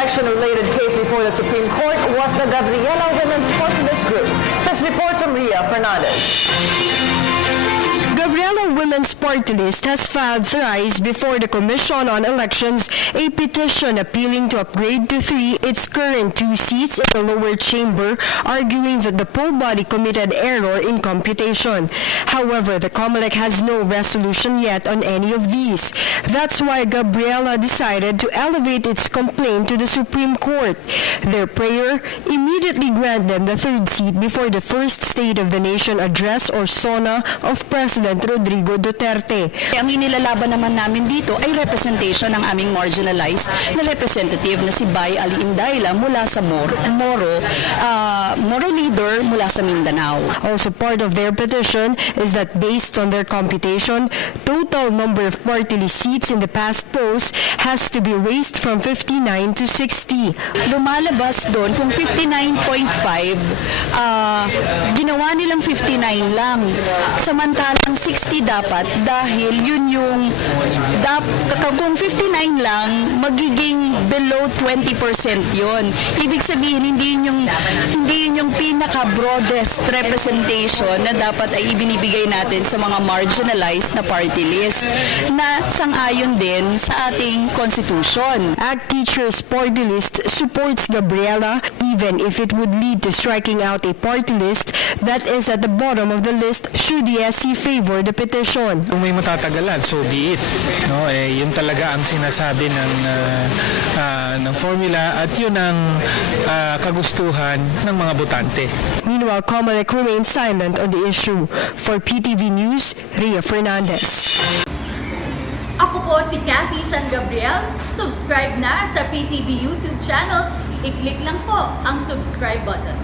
election-related case before the Supreme Court was the Gabriela Women's Party List Group. This report from Ria Fernandez. Gabriela Women's Party List has filed thrice before the Commission on Elections a petition appealing to upgrade to 3 its current 2 seats in the lower chamber, arguing that the poll body committed error in computation. However, the COMELEC has no resolution yet on any of these. That's why Gabriela decided to elevate its complaint to the Supreme Court. Their prayer, immediately grant them the 3rd seat before the first State of the Nation Address or SONA of President Rodrigo Duterte. Ang inilalaban naman namin dito ay representation ng aming marginalized na representative na si Bay Ali Indayla mula sa Moro leader mula sa Mindanao. Also part of their petition is that based on their computation, total number of party list seats in the past polls has to be raised from 59 to 60. Lumalabas doon kung 59.5, ginawa nilang 59 lang. Samantalang 60 dapat dahil yun yung kung 59 lang magiging below 20% yun. Ibig sabihin hindi yun yung pinaka broadest representation na dapat ay ibinibigay natin sa mga marginalized na party list na sang-ayon din sa ating constitution. ACT Teachers Party List supports Gabriela even if it would lead to striking out a party list that is at the bottom of the list should the SC favor the petition. Kung may matatagalan, so be it. No, yun talaga ang sinasabi ng formula at yun ang kagustuhan ng mga botante. Meanwhile, COMELEC remains silent on the issue. For PTV News, Ria Fernandez. Ako po si Cathy San Gabriel. Subscribe na sa PTV YouTube channel. I-click lang po ang subscribe button.